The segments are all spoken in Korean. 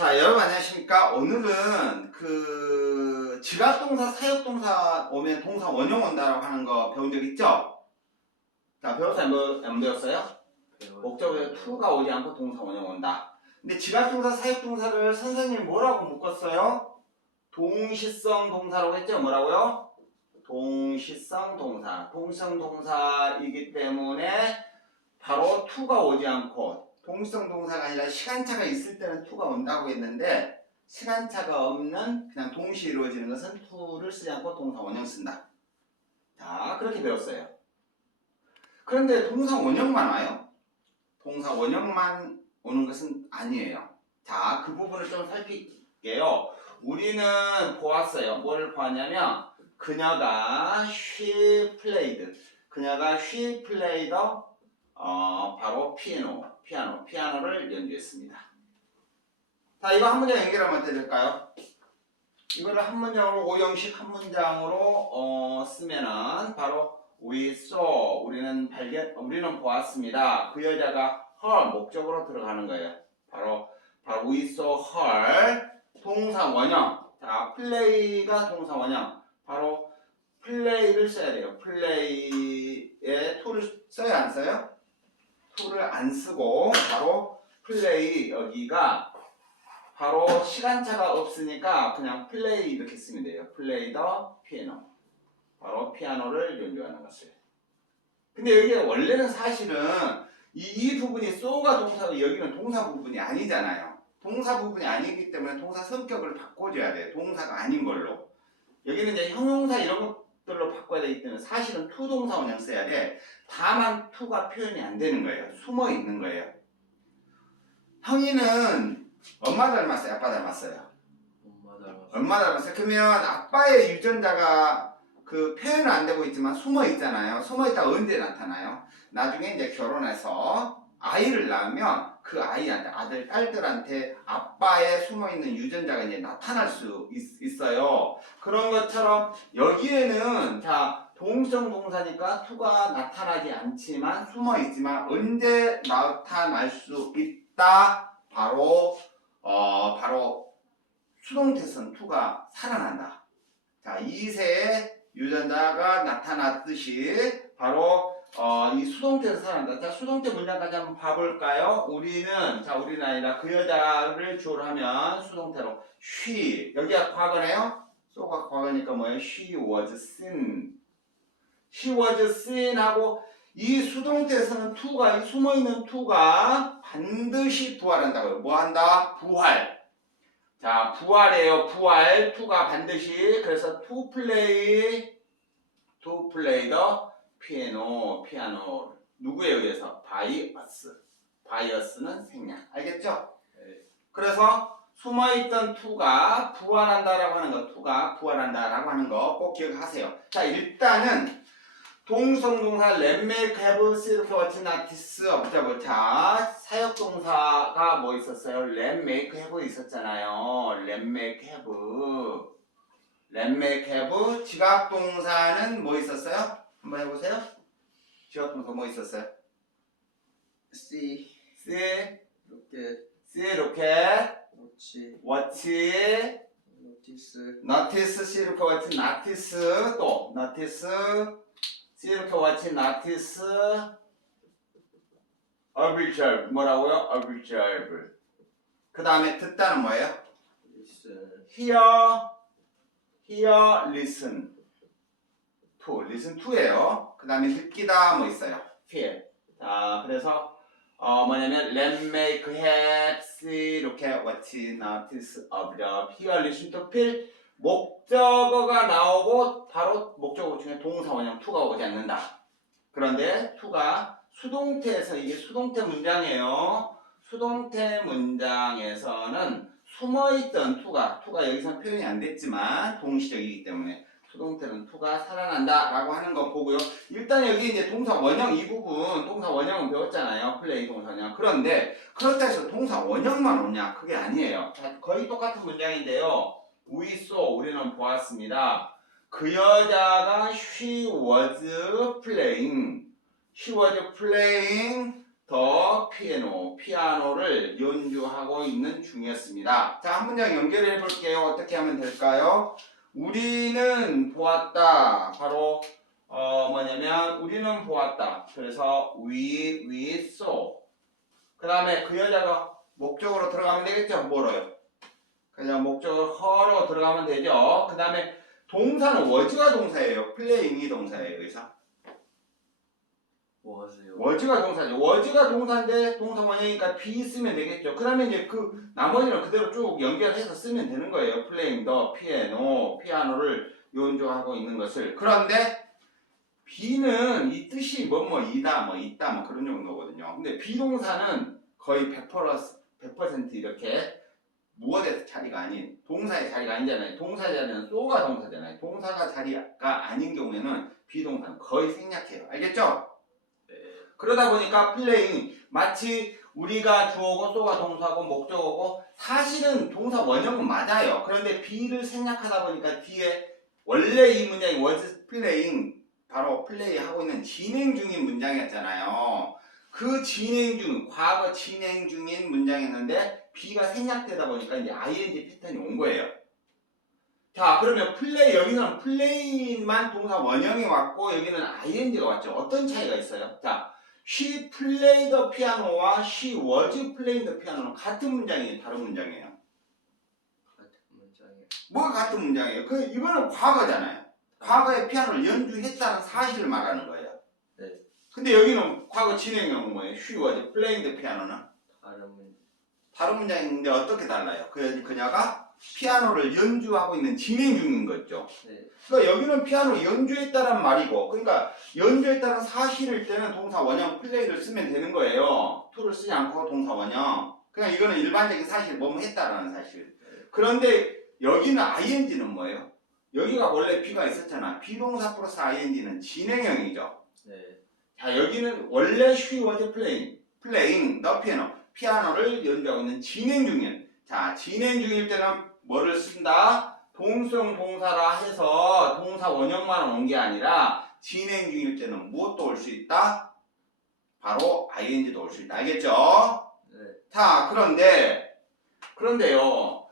자, 여러분 안녕하십니까? 오늘은 지각동사, 사역동사 오면 동사 원형 온다라고 하는 거 배운 적 있죠? 자, 배웠어요? 안 배웠어요? 목적어에 to가 오지 않고 동사 원형 온다. 근데 지각동사, 사역동사를 선생님이 뭐라고 묶었어요? 동시성 동사라고 했죠? 뭐라고요? 동시성 동사. 동시성 동사이기 때문에 바로 to가 오지 않고 동시성 동사가 아니라 시간차가 있을 때는 to가 온다고 했는데 시간차가 없는 그냥 동시에 이루어지는 것은 to를 쓰지 않고 동사 원형 쓴다. 자, 그렇게 배웠어요. 그런데 동사 원형만 와요? 동사 원형만 오는 것은 아니에요. 자, 그 부분을 좀 살필게요. 우리는 보았어요. 뭐를 보았냐면 그녀가 she played. 그녀가 she played 바로 피아노를 연주했습니다. 자, 이거 한 문장 연결하면 어떻게 될까요? 이거를 한 문장으로 오형식 한 문장으로 쓰면은 바로 we saw 우리는 보았습니다. 그 여자가 her 목적으로 들어가는 거예요. 바로 we saw her 동사 원형. 자, play가 동사 원형. 바로 play를 써야 돼요. play에 to를 써야 안 써요? to를 안 쓰고 바로 play 여기가 바로 시간차가 없으니까 그냥 play 이렇게 쓰면 돼요. play the piano. 바로 피아노를 연주하는 것을. 근데 여기가 원래는 사실은 이 부분이 so가 동사고 여기는 동사 부분이 아니잖아요. 동사 부분이 아니기 때문에 동사 성격을 바꿔줘야 돼요. 동사가 아닌 걸로. 여기는 이제 형용사 이런 것들로 바꿔야 되기 때문에 사실은 to 동사 원형 써야 돼. 다만 to가 표현이 안 되는 거예요. 숨어 있는 거예요. 형이는 엄마 닮았어요? 아빠 닮았어요? 엄마 닮았어요. 그러면 아빠의 유전자가 그 표현은 안 되고 있지만 숨어 있잖아요. 숨어 있다가 언제 나타나요? 나중에 이제 결혼해서 아이를 낳으면 그 아이한테 아들, 딸들한테 아빠의 숨어 있는 유전자가 이제 나타날 수 있어요. 그런 것처럼 여기에는 자 동시성 동사니까 to가 나타나지 않지만 숨어 있지만 언제 나타날 수 있다? 바로 수동태선 to가 살아난다. 자, 이세의 유전자가 나타났듯이 바로 이 수동태에서 살아난다. 자, 수동태 문장까지 한번 봐볼까요? 우리는 아니라 그 여자를 주어로 하면 수동태로 she 여기가 과거네요. so가 과거니까 뭐예요? she was seen. she was seen 하고 이 수동태에서는 to가 이 숨어있는 to가 반드시 부활한다고요. 뭐 한다? 부활. 자, 부활이에요. 부활. to가 반드시. 그래서 to play the piano. 누구에 의해서? by us. by us는 생략. 알겠죠? 네. 그래서 숨어있던 to가 부활한다라고 하는 거, to가 부활한다라고 하는 거 꼭 기억하세요. 자, 일단은 동성동사 let make have 이렇게 watch not this observe. 자, 사역동사가 뭐 있었어요? let make have 있었잖아요. let make have. 지각동사는 뭐 있었어요? 한번 해보세요. 지각동사 뭐 있었어요? see, look, watch, notice, 이렇게 watch, notice, 또 notice, 이렇게 watch, notice, observe. 뭐라고요? observe. 그 다음에 듣다는 뭐예요? hear, listen to예요. 그 다음에 느끼다 뭐 있어요? feel. 자, 그래서 뭐냐면 let make have see 이렇게 watch, notice, observe, hear, listen to feel. 목적어가 나오고 바로 목적어 중에 동사 원형 to가 오지 않는다. 그런데 to가 수동태에서 이게 수동태 문장이에요. 수동태 문장에서는 숨어있던 to가 여기서 표현이 안 됐지만 동시적이기 때문에 수동태는 to가 살아난다 라고 하는 거 보고요. 일단 여기 이제 동사 원형 이 부분 동사 원형은 배웠잖아요. 플레이 동사 원형. 그런데 그렇다 해서 동사 원형만 오냐? 그게 아니에요. 거의 똑같은 문장인데요. we saw 우리는 보았습니다. 그 여자가 she was playing 더 피아노, 피아노를 연주하고 있는 중이었습니다. 자, 한 문장 연결해 볼게요. 어떻게 하면 될까요? 우리는 보았다. 바로 뭐냐면 우리는 보았다. 그래서 we saw. 그 다음에 그 여자가 목적으로 들어가면 되겠죠? 뭐로요? 그냥 목적으로 her로 들어가면 되죠. 그 다음에 동사는 was가 동사예요. playing이 동사예요. 여기서. was가 동사죠. was가 동사인데 동사 원형이니까 be 쓰면 되겠죠. 그 다음에 이제 그 나머지는 그대로 쭉 연결해서 쓰면 되는 거예요. playing the piano, 피아노를 연주하고 있는 것을. 그런데 be는 이 뜻이 뭐뭐이다, 뭐 있다, 뭐 그런 정도거든요. 근데 비동사는 거의 100% 이렇게 무엇의 자리가 아닌 동사의 자리가 아니잖아요. 동사의 자리는 so가 동사잖아요. 동사가 자리가 아닌 경우에는 비동사는 거의 생략해요. 알겠죠? 그러다 보니까 playing 마치 우리가 주어고 so가 동사고 목적어고 사실은 동사 원형은 맞아요. 그런데 be를 생략하다 보니까 뒤에 원래 이 문장이 was playing 바로 플레이하고 있는 진행 중인 문장이었잖아요. 그 진행 중, 과거 진행 중인 문장이었는데 be가 생략되다 보니까 이제 ing 패턴이 온 거예요. 자, 그러면 플레이, 여기서는 플레이만 동사 원형이 왔고 여기는 ing가 왔죠. 어떤 차이가 있어요? 자, she played the piano와 she was playing the piano는 같은 문장이에요? 다른 문장이에요? 같은 문장이에요. 뭐가 같은 문장이에요? 이거는 과거잖아요. 과거에 피아노를 연주했다는 사실을 말하는 거예요. 네. 근데 여기는 과거 진행형은 뭐예요? she was playing the piano는? 다른 문장인데 어떻게 달라요? 그녀가 피아노를 연주하고 있는 진행 중인 거죠. 네. 그러니까 여기는 피아노 연주했다는 말이고, 그러니까 연주했다는 사실일 때는 동사 원형 플레이를 쓰면 되는 거예요. to를 쓰지 않고 동사 원형. 그냥 이거는 일반적인 사실, 뭐뭐 했다라는 사실. 그런데 여기는 ing는 뭐예요? 여기가 원래 be가 있었잖아. 비동사 플러스 ing는 진행형이죠. 네. 자, 여기는 원래 she was playing the piano. 피아노를 연주하고 있는 진행 중인. 자, 진행 중일 때는 뭐를 쓴다? 동성 동사라 해서 동사 원형만 온 게 아니라 진행 중일 때는 무엇도 올 수 있다? 바로 ing도 올 수 있다. 알겠죠? 네. 자, 그런데요.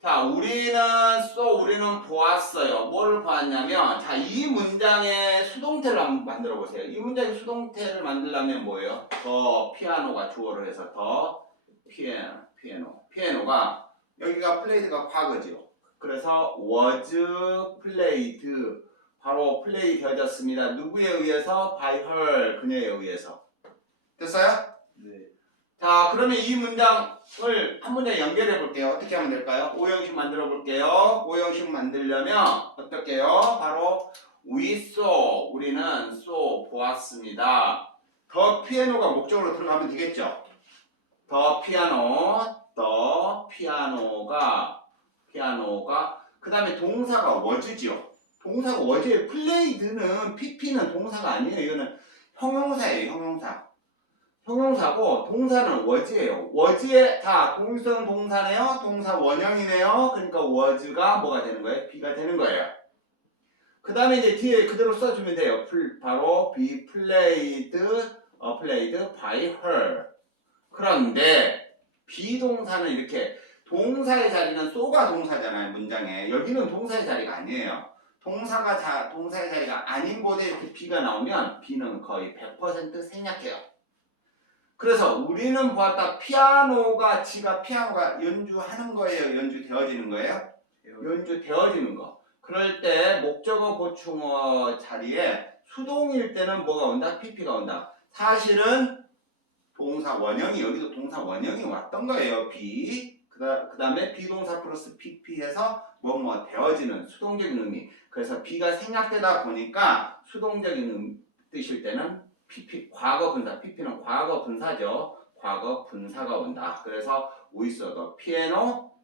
자, 우리는 보았어요. 뭐를 보았냐면, 자, 이 문장의 수동태를 한번 만들어 보세요. 이 문장의 수동태를 만들려면 뭐예요? 더 피아노가 주어를 해서 더 피아노가 여기가 played가 과거죠. 그래서 was played 바로 플레이 되어졌습니다. 누구에 의해서? by her 그녀에 의해서. 됐어요? 네. 자, 그러면 이 문장을 한 문장에 연결해 볼게요. 어떻게 하면 될까요? 오형식 만들어 볼게요. 오형식 만들려면 어떻게 해요? 바로 we saw, 우리는 saw, 보았습니다. 더 피아노가 목적으로 들어가면 되겠죠? 더 피아노가 그 다음에 동사가 was지요. 동사가 was예요. played는 pp는 동사가 아니에요. 이거는 형용사예요. 형용사고 동사는 was예요. was의 다 동성 동사네요. 동사 원형이네요. 그러니까 was가 뭐가 되는 거예요? be가 되는 거예요. 그 다음에 이제 뒤에 그대로 써주면 돼요. 바로 be played by her. 그런데 비동사는 이렇게 동사의 자리는 so가 동사잖아요. 문장에. 여기는 동사의 자리가 아니에요. 동사의 자리가 아닌 곳에 이렇게 be가 나오면 be는 거의 100% 생략해요. 그래서 우리는 보았다. 피아노가 연주하는 거예요? 연주되어지는 거예요? 연주되어지는 거. 그럴 때 목적어 보충어 자리에 수동일 때는 뭐가 온다? pp가 온다. 사실은 동사 원형이 여기도 동사 원형이 왔던 거예요. be. 그 다음에 비동사 플러스 pp해서 뭐뭐 되어지는 수동적인 의미. 그래서 be가 생략되다 보니까 수동적인 뜻일 때는 pp, 과거 분사, pp는 과거 분사죠. 과거 분사가 온다. 그래서 we saw the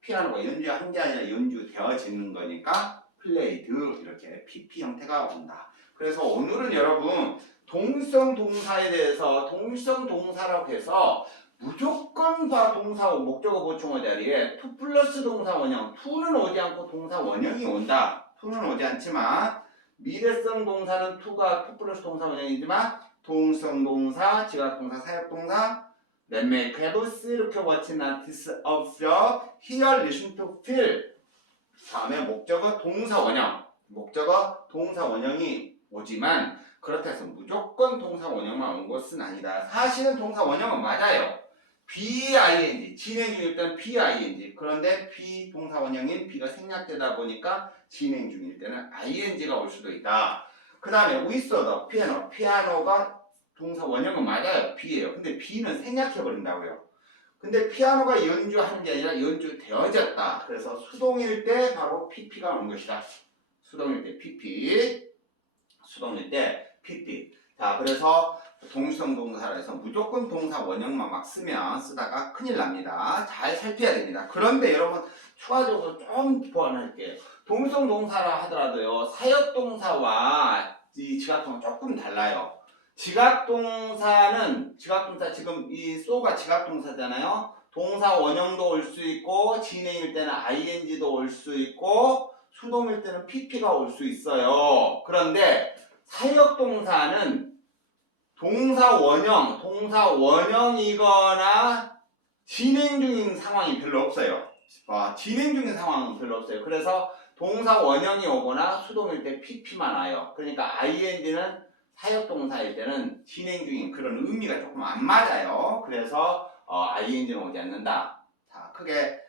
피아노가 연주한 게 아니라 연주되어지는 거니까 played 이렇게 pp 형태가 온다. 그래서 오늘은 여러분 동성 동사에 대해서 동성 동사라고 해서 무조건 동사 목적어 보충어 자리에 to 플러스 동사 원형, to는 오지 않고 동사 원형이 온다. to는 오지 않지만 미래성 동사는 to가 to 플러스 동사 원형이지만 동성동사, 지각동사, 사역동사, then make have 이렇게 watch notice observe, hear, listen to, feel. 다음에 목적어 동사 원형. 목적어 동사 원형이 오지만 그렇다 해서 무조건 동사 원형만 온 것은 아니다. 사실은 동사 원형은 맞아요. BING, 진행 중일 때는 BING. 그런데 비동사 원형인 B가 생략되다 보니까 진행 중일 때는 ING가 올 수도 있다. 그 다음에 위서더, 피아노. 피아노가 동사 원형은 맞아요. B예요. 근데 B는 생략해버린다고요. 근데 피아노가 연주하는 게 아니라 연주되어졌다. 그래서 수동일 때 바로 PP가 오는 것이다. 수동일 때 PP. 수동일 때 PP. 자, 그래서 동시성 동사라 해서 무조건 동사 원형만 막 쓰다가 큰일 납니다. 잘 살펴야 됩니다. 그런데 여러분 추가적으로 좀 보완할게요. 동시성 동사라 하더라도요. 사역동사와 이 지각동사 조금 달라요. 지각동사는 지금 이 so가 지각동사잖아요. 동사 원형도 올 수 있고 진행일 때는 ing도 올 수 있고 수동일 때는 pp가 올 수 있어요. 그런데 사역동사는 동사 원형이거나 진행 중인 상황이 별로 없어요. 진행 중인 상황은 별로 없어요. 그래서 동사 원형이 오거나 수동일 때 pp만 와요. 그러니까 ing는 사역동사일 때는 진행 중인 그런 의미가 조금 안 맞아요. 그래서 ing는 오지 않는다. 자, 크게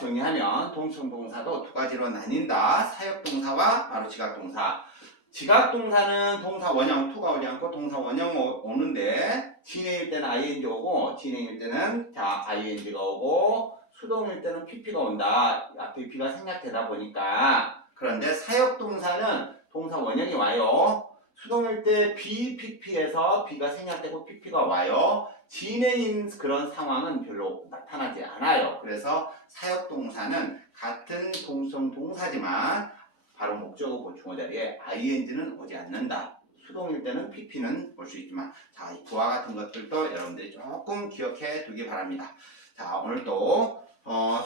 정리하면 동성동사도 두 가지로 나뉜다. 사역동사와 바로 지각동사. 지각동사는 동사 원형 to가 오지 않고 동사 원형 오는데 진행일 때는 ing 오고 진행일 때는 ing가 오고 수동일 때는 pp가 온다. 앞에 p가 생략되다 보니까. 그런데 사역동사는 동사 원형이 와요. 수동일 때 BPP에서 B가 생략되고 PP가 와요. 진행인 그런 상황은 별로 나타나지 않아요. 그래서 사역동사는 같은 동성 동사지만 바로 목적어 보충어 자리에 ing는 오지 않는다. 수동일 때는 PP는 올 수 있지만 자, 그와 같은 것들도 여러분들이 조금 기억해 두기 바랍니다. 자, 오늘도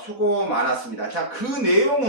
수고 많았습니다. 자, 그 내용은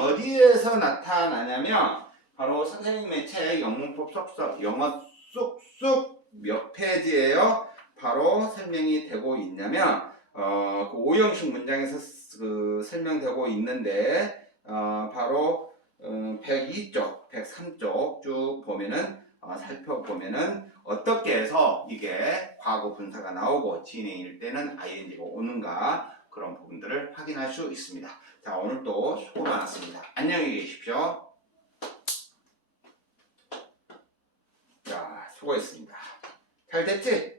어디에서 나타나냐면 바로 선생님의 책 영문법 쏙쏙 영어 쑥쑥 몇 페이지예요? 바로 설명이 되고 있냐면 그 5형식 문장에서 그 설명되고 있는데 바로 102쪽, 103쪽 쭉 보면은 살펴보면은 어떻게 해서 이게 과거 분사가 나오고 진행일 때는 ing가 오는가 그런 부분들을 확인할 수 있습니다. 자, 오늘도 수고 많았습니다. 안녕히 계십시오. 자, 수고했습니다. 잘 됐지?